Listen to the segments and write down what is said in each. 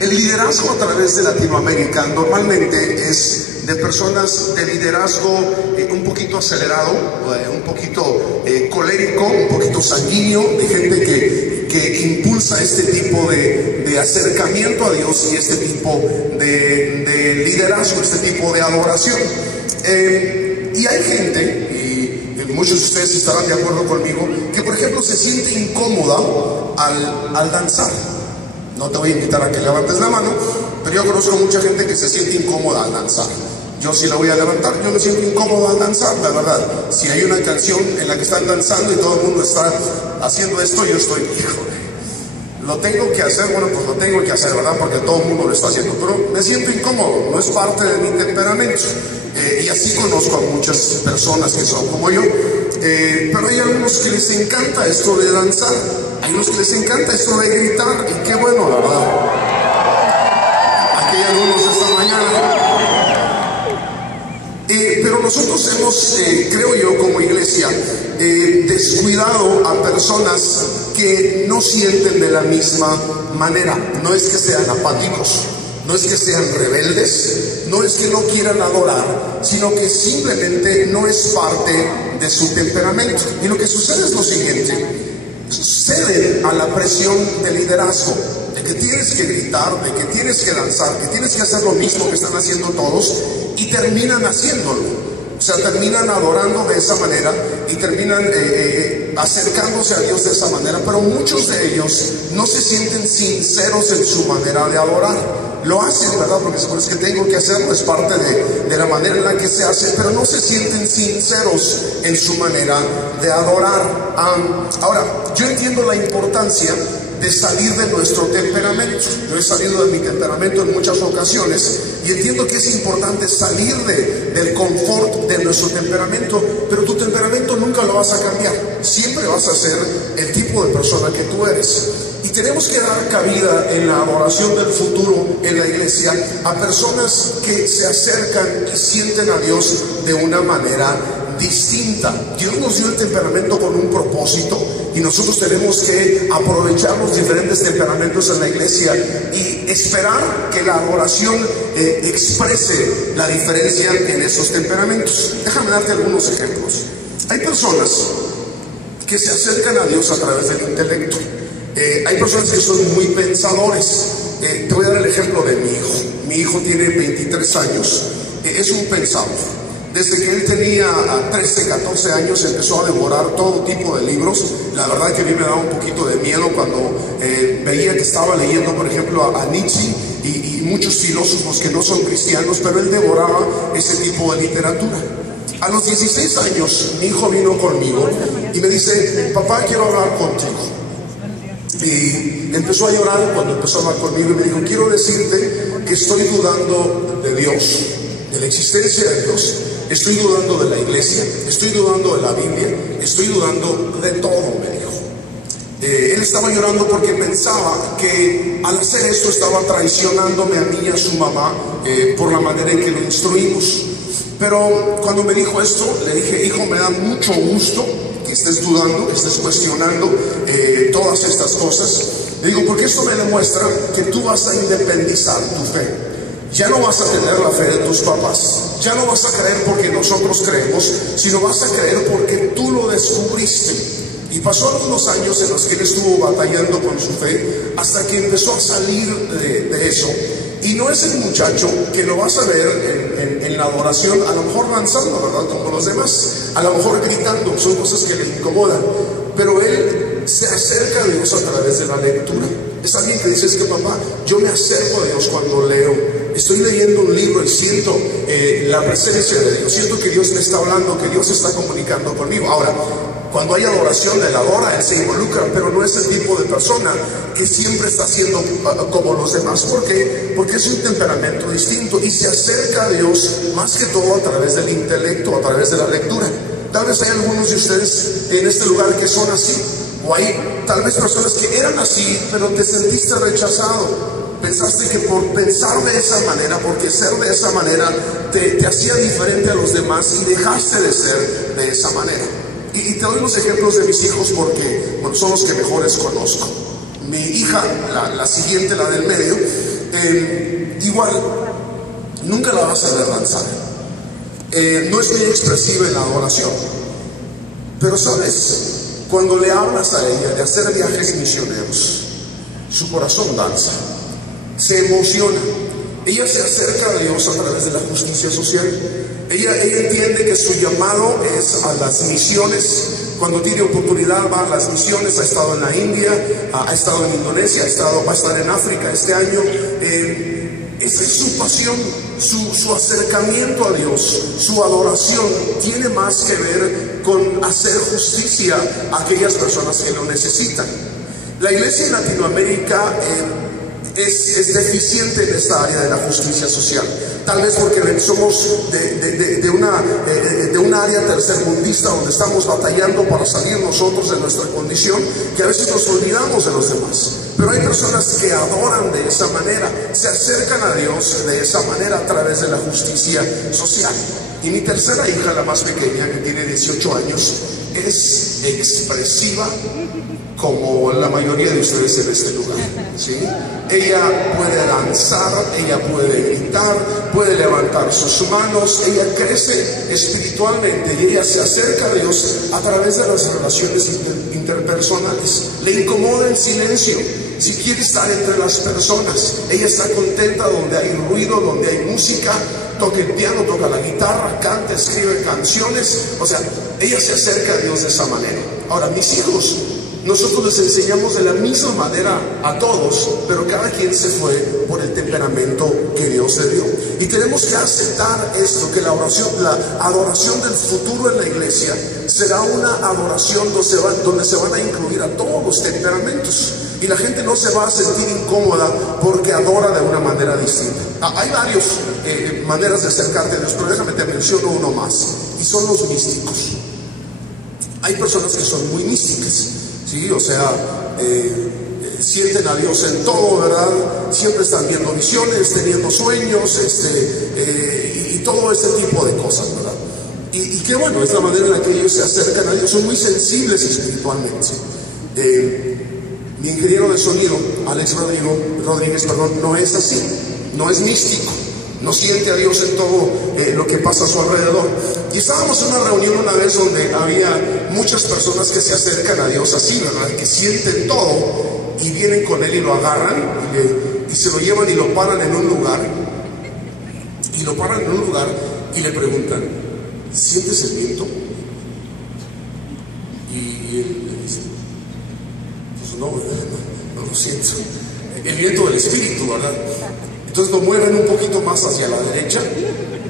El liderazgo a través de Latinoamérica normalmente es de personas de liderazgo un poquito acelerado, un poquito colérico, un poquito sanguíneo, de gente que impulsa este tipo de acercamiento a Dios y este tipo de liderazgo, este tipo de adoración. Y hay gente, y muchos de ustedes estarán de acuerdo conmigo, que por ejemplo se siente incómoda al danzar. No te voy a invitar a que levantes la mano, pero yo conozco mucha gente que se siente incómoda al danzar. Yo sí la voy a levantar, yo me siento incómodo al danzar, la verdad. Si hay una canción en la que están danzando y todo el mundo está haciendo esto, yo estoy, híjole, lo tengo que hacer, bueno, pues lo tengo que hacer, ¿verdad? Porque todo el mundo lo está haciendo, pero me siento incómodo, no es parte de mi temperamento. Y así conozco a muchas personas que son como yo. Pero hay algunos que les encanta esto de danzar, hay unos que les encanta esto de gritar, y qué bueno, la verdad. Aquí hay algunos esta mañana. Pero nosotros hemos, creo yo, como iglesia, descuidado a personas que no sienten de la misma manera. No es que sean apáticos, no es que sean rebeldes, no es que no quieran adorar, sino que simplemente no es parte de su temperamento. Y lo que sucede es lo siguiente: ceden a la presión del liderazgo, de que tienes que gritar, de que tienes que danzar, que tienes que hacer lo mismo que están haciendo todos, y terminan haciéndolo. O sea, terminan adorando de esa manera y terminan acercándose a Dios de esa manera, pero muchos de ellos no se sienten sinceros en su manera de adorar. Lo hacen, ¿verdad? Porque es que tengo que hacerlo, es parte de la manera en la que se hace, pero no se sienten sinceros en su manera de adorar. Ahora, yo entiendo la importancia de salir de nuestro temperamento. Yo he salido de mi temperamento en muchas ocasiones y entiendo que es importante salir del confort de nuestro temperamento, pero tu temperamento nunca lo vas a cambiar. Siempre vas a ser el tipo de persona que tú eres. Y tenemos que dar cabida en la adoración del futuro en la iglesia a personas que se acercan y sienten a Dios de una manera distinta. Dios nos dio el temperamento con un propósito y nosotros tenemos que aprovechar los diferentes temperamentos en la iglesia y esperar que la adoración exprese la diferencia en esos temperamentos. Déjame darte algunos ejemplos. Hay personas que se acercan a Dios a través del intelecto. Hay personas que son muy pensadores. Te voy a dar el ejemplo de mi hijo. Mi hijo tiene 23 años. Es un pensador. Desde que él tenía 13, 14 años empezó a devorar todo tipo de libros. La verdad que a mí me daba un poquito de miedo cuando veía que estaba leyendo, por ejemplo, a Nietzsche y muchos filósofos que no son cristianos, pero él devoraba ese tipo de literatura. A los 16 años mi hijo vino conmigo y me dice: papá, quiero hablar contigo. Y empezó a llorar cuando empezó a hablar conmigo y me dijo: quiero decirte que estoy dudando de Dios, de la existencia de Dios. Estoy dudando de la iglesia, estoy dudando de la Biblia, estoy dudando de todo, me dijo. Él estaba llorando porque pensaba que al hacer esto estaba traicionándome a mí y a su mamá por la manera en que lo instruimos. Pero cuando me dijo esto, le dije: hijo, me da mucho gusto que estés dudando, que estés cuestionando todas estas cosas. Le digo, porque esto me demuestra que tú vas a independizar tu fe. Ya no vas a tener la fe de tus papás, ya no vas a creer porque nosotros creemos, sino vas a creer porque tú lo descubriste. Y pasó algunos años en los que él estuvo batallando con su fe hasta que empezó a salir de eso. Y no es el muchacho que lo vas a ver en la adoración, a lo mejor danzando, ¿verdad? Como los demás, a lo mejor gritando, son cosas que le incomodan, pero él se acerca a Dios a través de la lectura. Es alguien que dice: es que papá, yo me acerco a Dios cuando leo. Estoy leyendo un libro y siento la presencia de Dios, siento que Dios me está hablando, que Dios está comunicando conmigo. Ahora, cuando hay adoración, él adora, él se involucra, pero no es el tipo de persona que siempre está haciendo como los demás. ¿Por qué? Porque es un temperamento distinto y se acerca a Dios más que todo a través del intelecto, a través de la lectura. Tal vez hay algunos de ustedes en este lugar que son así, o hay tal vez personas que eran así, pero te sentiste rechazado. Pensaste que por pensar de esa manera, porque ser de esa manera te hacía diferente a los demás y dejaste de ser de esa manera. Y te doy los ejemplos de mis hijos porque, bueno, son los que mejores conozco. Mi hija, la siguiente, la del medio, igual, nunca la vas a ver danzar. No es muy expresiva en la adoración. Pero sabes, cuando le hablas a ella de hacer viajes misioneros, su corazón danza, se emociona. Ella se acerca a Dios a través de la justicia social. Ella entiende que su llamado es a las misiones. Cuando tiene oportunidad va a las misiones. Ha estado en la India, ha estado en Indonesia, va a estar en África este año. Esa es su pasión, su acercamiento a Dios, su adoración tiene más que ver con hacer justicia a aquellas personas que lo necesitan. La iglesia en Latinoamérica es deficiente en esta área de la justicia social. Tal vez porque somos de una área tercermundista donde estamos batallando para salir nosotros de nuestra condición, que a veces nos olvidamos de los demás. Pero hay personas que adoran de esa manera, se acercan a Dios de esa manera a través de la justicia social. Y mi tercera hija, la más pequeña, que tiene 18 años, es expresiva como la mayoría de ustedes en este lugar, ¿sí? Ella puede danzar, ella puede gritar, puede levantar sus manos, ella crece espiritualmente y ella se acerca a Dios a través de las relaciones interpersonales. Le incomoda el silencio. Si quiere estar entre las personas, ella está contenta donde hay ruido, donde hay música. Toca el piano, toca la guitarra, canta, escribe canciones. O sea, ella se acerca a Dios de esa manera. Ahora, mis hijos, nosotros les enseñamos de la misma manera a todos, pero cada quien se fue por el temperamento que Dios le dio. Y tenemos que aceptar esto, que la adoración del futuro en la iglesia será una adoración donde se van a incluir a todos los temperamentos. Y la gente no se va a sentir incómoda porque adora de una manera distinta. Hay varias maneras de acercarte a Dios, pero déjame te menciono uno más, y son los místicos. Hay personas que son muy místicas, ¿sí? O sea, sienten a Dios en todo, ¿verdad? Siempre están viendo visiones, teniendo sueños, y todo ese tipo de cosas, ¿verdad? Y qué bueno, es la manera en la que ellos se acercan a Dios, son muy sensibles espiritualmente. Mi ingeniero de sonido, Alex Rodríguez, no es así, no es místico, no siente a Dios en todo lo que pasa a su alrededor. Y estábamos en una reunión una vez donde había muchas personas que se acercan a Dios así, ¿verdad? Que sienten todo y vienen con Él y lo agarran y se lo llevan y lo paran en un lugar. Y lo paran en un lugar y le preguntan, ¿sientes el viento? Y él le dice, pues no lo siento. El viento del Espíritu, ¿verdad? Entonces lo mueven un poquito más hacia la derecha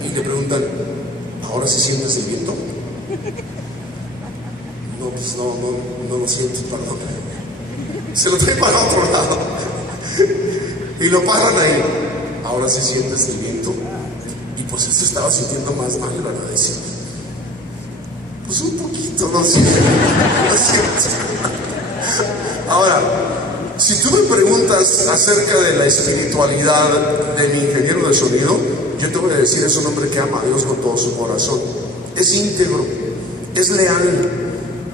y le preguntan, ¿ahora sí sientes el viento? No, pues no lo siento, perdón. Se lo traen para otro lado y lo paran ahí. ¿Ahora sí sientes el viento? Y pues esto estaba sintiendo más mal, ¿verdad? Decía, pues un poquito, no siento. Ahora, si tú me preguntas acerca de la espiritualidad de mi ingeniero de sonido, yo te voy a decir, es un hombre que ama a Dios con todo su corazón. Es íntegro, es leal,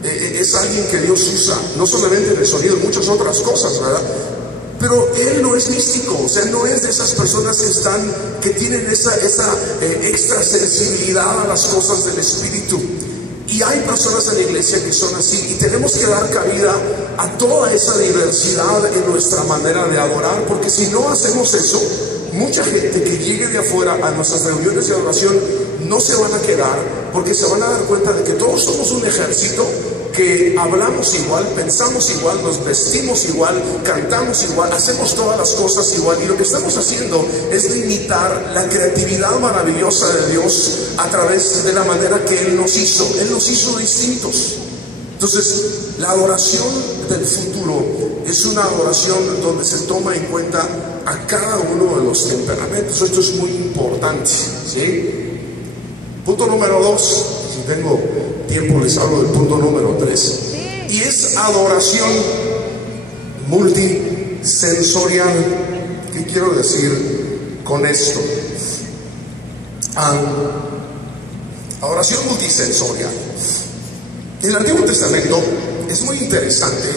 es alguien que Dios usa, no solamente en el sonido, en muchas otras cosas, ¿verdad? Pero él no es místico, o sea, no es de esas personas que tienen esa extra sensibilidad a las cosas del Espíritu. Y hay personas en la iglesia que son así, y tenemos que dar cabida a toda esa diversidad en nuestra manera de adorar, porque si no hacemos eso, mucha gente que llegue de afuera a nuestras reuniones de adoración no se van a quedar, porque se van a dar cuenta de que todos somos un ejército, que hablamos igual, pensamos igual, nos vestimos igual, cantamos igual, hacemos todas las cosas igual, y lo que estamos haciendo es limitar la creatividad maravillosa de Dios a través de la manera que Él nos hizo. Él nos hizo distintos. Entonces, la adoración del futuro es una adoración donde se toma en cuenta a cada uno de los temperamentos. Esto es muy importante, ¿sí? Punto número 2, si tengo tiempo les hablo del punto número 3, y es adoración multisensorial. ¿Qué quiero decir con esto? Adoración multisensorial. En el Antiguo Testamento es muy interesante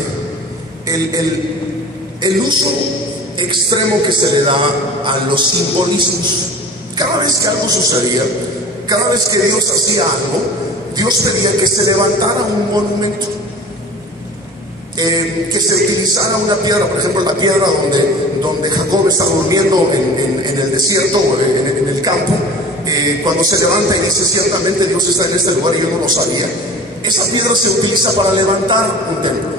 el uso extremo que se le da a los simbolismos. Cada vez que algo sucedía, cada vez que Dios hacía algo, Dios pedía que se levantara un monumento, que se utilizara una piedra. Por ejemplo, la piedra donde Jacob está durmiendo en el desierto o en el campo, cuando se levanta y dice: ciertamente Dios está en este lugar y yo no lo sabía. Esa piedra se utiliza para levantar un templo.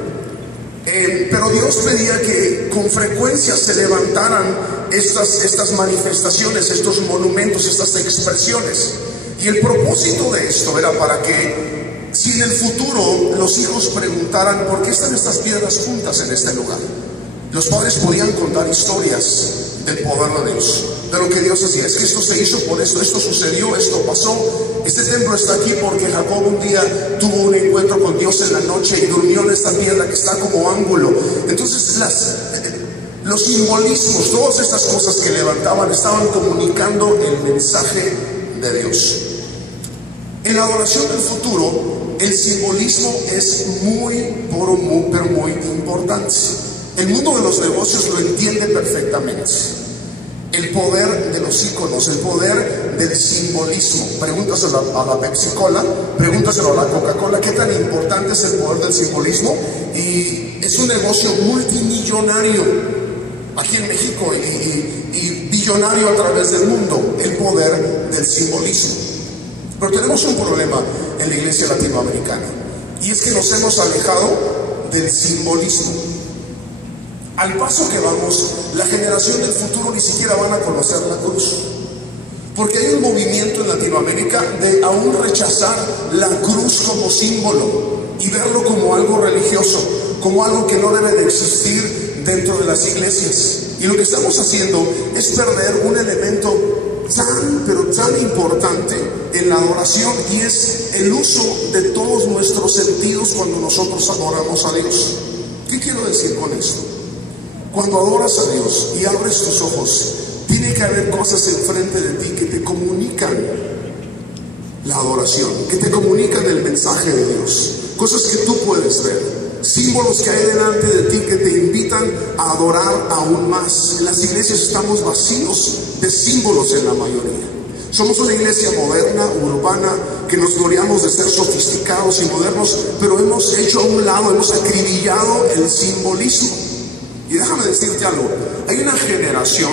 Pero Dios pedía que con frecuencia se levantaran estas manifestaciones, estos monumentos, estas expresiones. Y el propósito de esto era para que, si en el futuro los hijos preguntaran: ¿por qué están estas piedras juntas en este lugar?, los padres podían contar historias del poder de Dios, de lo que Dios hacía. Es que esto se hizo por esto, esto sucedió, esto pasó. Este templo está aquí porque Jacob un día tuvo un encuentro con Dios en la noche y durmió en esta piedra que está como ángulo. Entonces los simbolismos, todas estas cosas que levantaban, estaban comunicando el mensaje de Dios. En la adoración del futuro, el simbolismo es pero muy importante. El mundo de los negocios lo entiende perfectamente. El poder de los íconos, el poder del simbolismo. Pregúntaselo a la Pepsi Cola, pregúntaselo a la Coca-Cola, qué tan importante es el poder del simbolismo. Y es un negocio multimillonario aquí en México y billonario a través del mundo, el poder del simbolismo. Pero tenemos un problema en la iglesia latinoamericana, y es que nos hemos alejado del simbolismo. Al paso que vamos, la generación del futuro ni siquiera van a conocer la cruz, porque hay un movimiento en Latinoamérica de aún rechazar la cruz como símbolo y verlo como algo religioso, como algo que no debe de existir dentro de las iglesias. Y lo que estamos haciendo es perder un elemento tan importante en la adoración, y es el uso de todos nuestros sentidos cuando nosotros adoramos a Dios. ¿Qué quiero decir con esto? Cuando adoras a Dios y abres tus ojos, tiene que haber cosas enfrente de ti que te comunican la adoración, que te comunican el mensaje de Dios, cosas que tú puedes ver, símbolos que hay delante de ti que te invitan a adorar aún más. En las iglesias estamos vacíos de símbolos en la mayoría. Somos una iglesia moderna, urbana, que nos gloriamos de ser sofisticados y modernos, pero hemos hecho a un lado, hemos acribillado el simbolismo. Y déjame decirte algo, hay una generación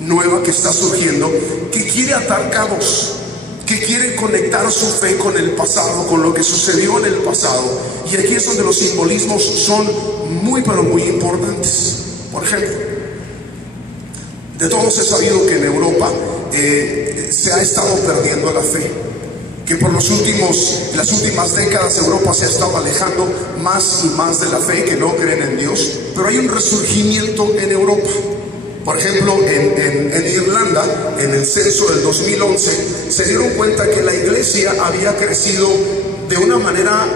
nueva que está surgiendo que quiere atar cabos, que quiere conectar su fe con el pasado, con lo que sucedió en el pasado. Y aquí es donde los simbolismos son pero muy importantes. Por ejemplo, de todos he sabido que en Europa se ha estado perdiendo la fe, que por las últimas décadas Europa se ha estado alejando más y más de la fe, que no creen en Dios. Pero hay un resurgimiento en Europa. Por ejemplo, en Irlanda, en el censo del 2011, se dieron cuenta que la iglesia había crecido de una manera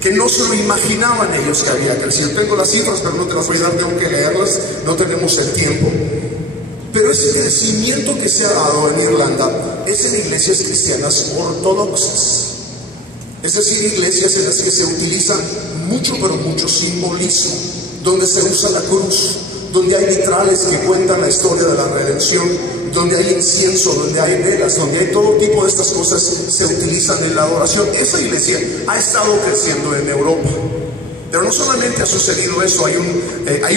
que no se lo imaginaban ellos que había crecido. Tengo las cifras, pero no te las voy a dar, tengo que leerlas, no tenemos el tiempo. Pero ese crecimiento que se ha dado en Irlanda es en iglesias cristianas ortodoxas, es decir, iglesias en las que se utiliza mucho simbolismo, donde se usa la cruz, donde hay vitrales que cuentan la historia de la redención, donde hay incienso, donde hay velas, donde hay todo tipo de estas cosas, se utilizan en la adoración. Esa iglesia ha estado creciendo en Europa. Pero no solamente ha sucedido eso, hay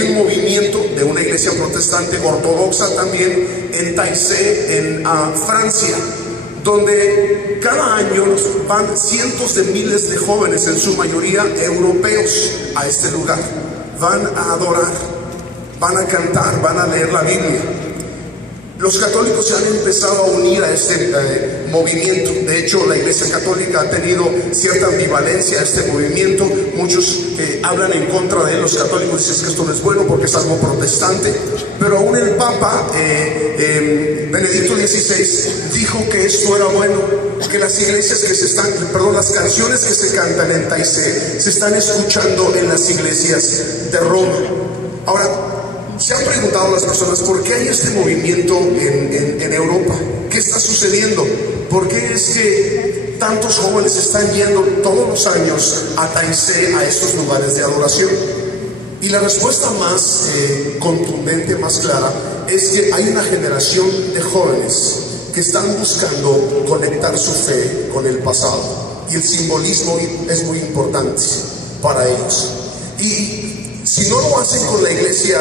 un movimiento de una iglesia protestante ortodoxa también en Taizé, en Francia, donde cada año van cientos de miles de jóvenes, en su mayoría europeos, a este lugar. Van a adorar, van a cantar, van a leer la Biblia. Los católicos se han empezado a unir a este movimiento. De hecho, la Iglesia Católica ha tenido cierta ambivalencia a este movimiento. Muchos hablan en contra de él. Los católicos dicen que esto no es bueno porque es algo protestante. Pero aún el Papa Benedicto XVI dijo que esto era bueno, que las iglesias las canciones que se cantan en Taizé se están escuchando en las iglesias de Roma. Ahora, se han preguntado las personas por qué hay este movimiento en Europa. ¿Qué está sucediendo? ¿Por qué es que tantos jóvenes están yendo todos los años a Taizé, a estos lugares de adoración? Y la respuesta más contundente, más clara, es que hay una generación de jóvenes que están buscando conectar su fe con el pasado. Y el simbolismo es muy importante para ellos. Y si no lo hacen con la iglesia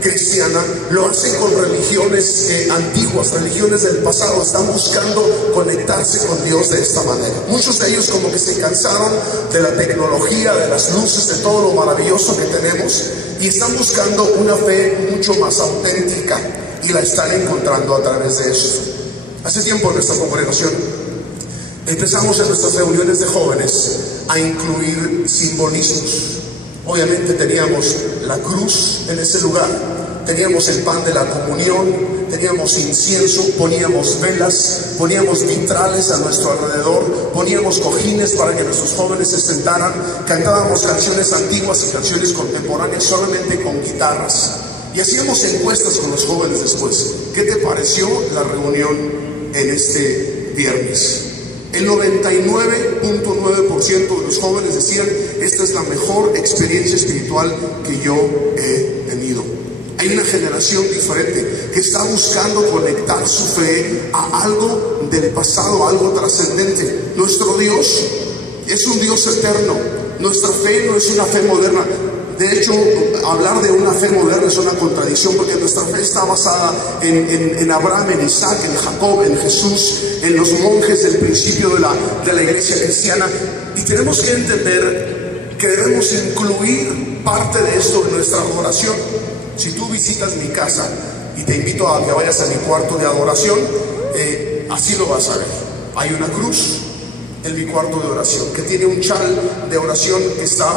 cristiana, lo hacen con religiones antiguas, religiones del pasado. Están buscando conectarse con Dios de esta manera. Muchos de ellos como que se cansaron de la tecnología, de las luces, de todo lo maravilloso que tenemos, y están buscando una fe mucho más auténtica, y la están encontrando a través de eso. Hace tiempo en nuestra congregación empezamos en nuestras reuniones de jóvenes a incluir simbolismos. Obviamente teníamos la cruz en ese lugar, teníamos el pan de la comunión, teníamos incienso, poníamos velas, poníamos vitrales a nuestro alrededor, poníamos cojines para que nuestros jóvenes se sentaran, cantábamos canciones antiguas y canciones contemporáneas solamente con guitarras, y hacíamos encuestas con los jóvenes después. ¿Qué te pareció la reunión en este viernes? El 99.9% de los jóvenes decían: esta es la mejor experiencia espiritual que yo he tenido. Hay una generación diferente que está buscando conectar su fe a algo del pasado, algo trascendente. Nuestro Dios es un Dios eterno. Nuestra fe no es una fe moderna. De hecho, hablar de una fe moderna es una contradicción, porque nuestra fe está basada en Abraham, en Isaac, en Jacob, en Jesús, en los monjes del principio de la iglesia cristiana. Y tenemos que entender que debemos incluir parte de esto en nuestra adoración. Si tú visitas mi casa y te invito a que vayas a mi cuarto de adoración, así lo vas a ver. Hay una cruz en mi cuarto de oración que tiene un chal de oración que está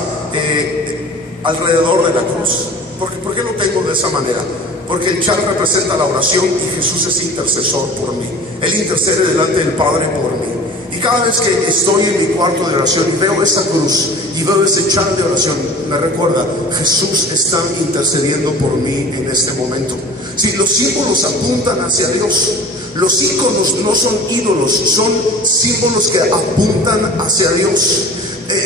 alrededor de la cruz. ¿Por qué lo tengo de esa manera? Porque el chal representa la oración y Jesús es intercesor por mí. Él intercede delante del Padre por mí. Y cada vez que estoy en mi cuarto de oración y veo esa cruz y veo ese chal de oración, me recuerda: Jesús está intercediendo por mí en este momento. Si los símbolos apuntan hacia Dios, los íconos no son ídolos, son símbolos que apuntan hacia Dios.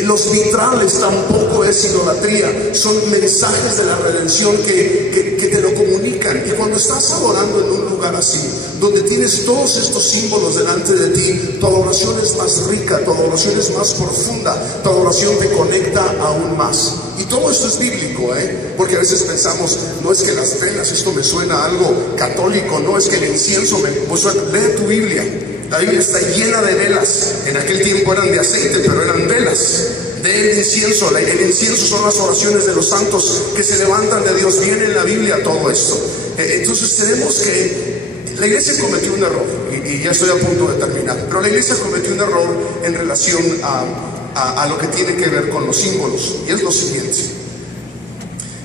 Los vitrales tampoco es idolatría, son mensajes de la redención que te lo comunican. Y cuando estás adorando en un lugar así, donde tienes todos estos símbolos delante de ti, tu adoración es más rica, tu adoración es más profunda, tu adoración te conecta aún más. Y todo esto es bíblico, porque a veces pensamos: no es que las velas, esto me suena a algo católico, no es que el incienso pues lee tu Biblia. La Biblia está llena de velas. En aquel tiempo eran de aceite, pero eran velas del incienso. El incienso son las oraciones de los santos que se levantan de Dios. Viene en la Biblia todo esto. Entonces tenemos que... La iglesia cometió un error, y ya estoy a punto de terminar, pero la iglesia cometió un error en relación a lo que tiene que ver con los símbolos, y es lo siguiente.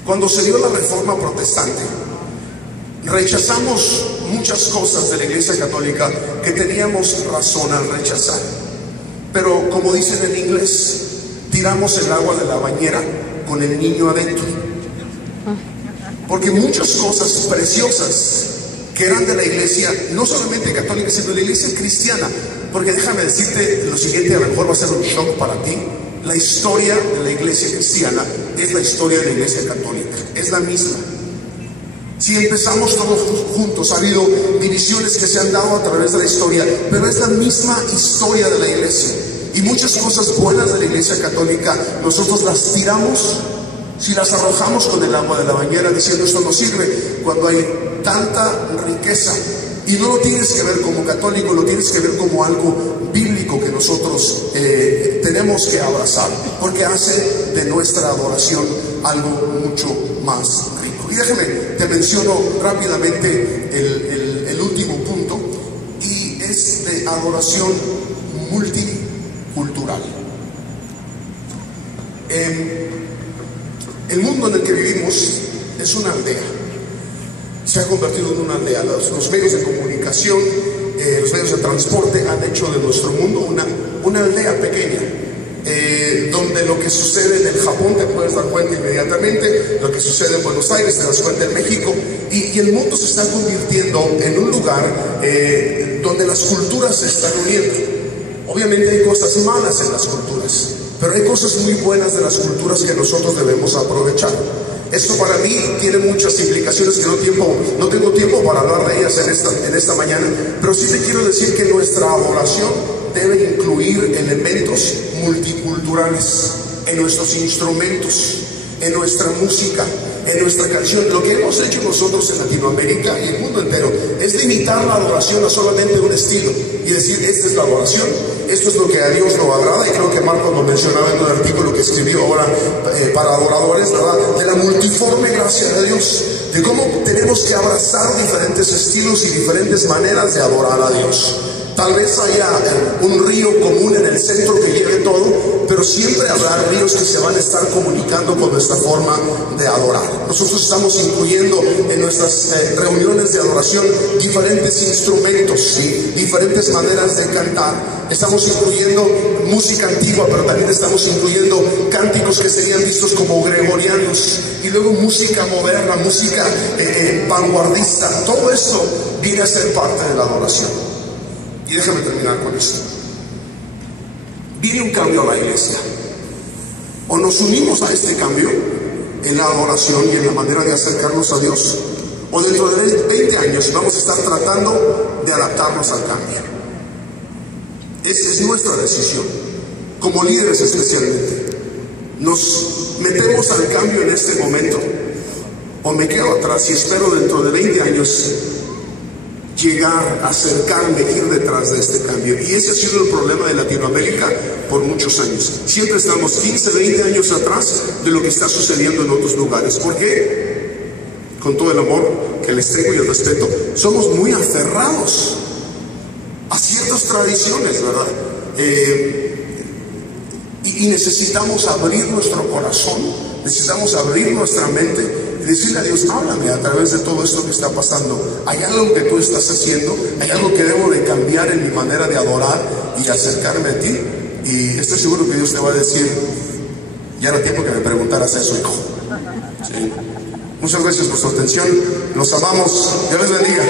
Cuando se dio la Reforma Protestante, rechazamos muchas cosas de la iglesia católica que teníamos razón al rechazar, pero como dicen en inglés, tiramos el agua de la bañera con el niño adentro, porque muchas cosas preciosas que eran de la iglesia, no solamente católica, sino de la iglesia cristiana, porque déjame decirte lo siguiente, a lo mejor va a ser un shock para ti: la historia de la iglesia cristiana es la historia de la iglesia católica, es la misma. Si empezamos todos juntos, ha habido divisiones que se han dado a través de la historia, pero es la misma historia de la iglesia. Y muchas cosas buenas de la iglesia católica nosotros las tiramos, si las arrojamos con el agua de la bañera, diciendo: esto no sirve, cuando hay tanta riqueza. Y no lo tienes que ver como católico, lo tienes que ver como algo bíblico que nosotros tenemos que abrazar, porque hace de nuestra adoración algo mucho más rico. Y déjame, te menciono rápidamente el último punto, y es de adoración multicultural. El mundo en el que vivimos es una aldea. Se ha convertido en una aldea. Los medios de comunicación, los medios de transporte han hecho de nuestro mundo una aldea pequeña, donde lo que sucede en el Japón te puedes dar cuenta inmediatamente, lo que sucede en Buenos Aires te das cuenta en México, y el mundo se está convirtiendo en un lugar donde las culturas se están uniendo. Obviamente hay cosas malas en las culturas, pero hay cosas muy buenas de las culturas que nosotros debemos aprovechar. Esto para mí tiene muchas implicaciones que no tengo tiempo para hablar de ellas en esta mañana, pero sí te quiero decir que nuestra adoración debe incluir elementos multiculturales en nuestros instrumentos, en nuestra música, en nuestra canción. Lo que hemos hecho nosotros en Latinoamérica y el mundo entero es limitar la adoración a solamente un estilo y decir, esta es la adoración, esto es lo que a Dios lo agrada. Y creo que Marcos lo mencionaba en un artículo que escribió ahora para adoradores, ¿verdad? De la multiforme gracia de Dios, de cómo tenemos que abrazar diferentes estilos y diferentes maneras de adorar a Dios. Tal vez haya un río común en el centro que lleve todo, pero siempre habrá ríos que se van a estar comunicando con nuestra forma de adorar. Nosotros estamos incluyendo en nuestras reuniones de adoración diferentes instrumentos, ¿sí? Diferentes maneras de cantar. Estamos incluyendo música antigua, pero también estamos incluyendo cánticos que serían vistos como gregorianos, y luego música moderna, música vanguardista. Todo esto viene a ser parte de la adoración. Y déjame terminar con esto. Viene un cambio a la iglesia. O nos unimos a este cambio en la adoración y en la manera de acercarnos a Dios, o dentro de 20 años vamos a estar tratando de adaptarnos al cambio. Esa es nuestra decisión, como líderes especialmente. ¿Nos metemos al cambio en este momento, o me quedo atrás y espero dentro de 20 años llegar, acercarme, ir detrás de este cambio? Y ese ha sido el problema de Latinoamérica por muchos años. Siempre estamos 15, 20 años atrás de lo que está sucediendo en otros lugares. ¿Por qué? Con todo el amor que les tengo y el respeto, somos muy aferrados a ciertas tradiciones, ¿verdad? Y necesitamos abrir nuestro corazón, necesitamos abrir nuestra mente y decirle a Dios, háblame a través de todo esto que está pasando. ¿Hay algo que tú estás haciendo? ¿Hay algo que debo de cambiar en mi manera de adorar y acercarme a ti? Y estoy seguro que Dios te va a decir, ya era tiempo que me preguntaras eso, hijo. ¿Sí? Muchas gracias por su atención, los amamos, Dios les bendiga.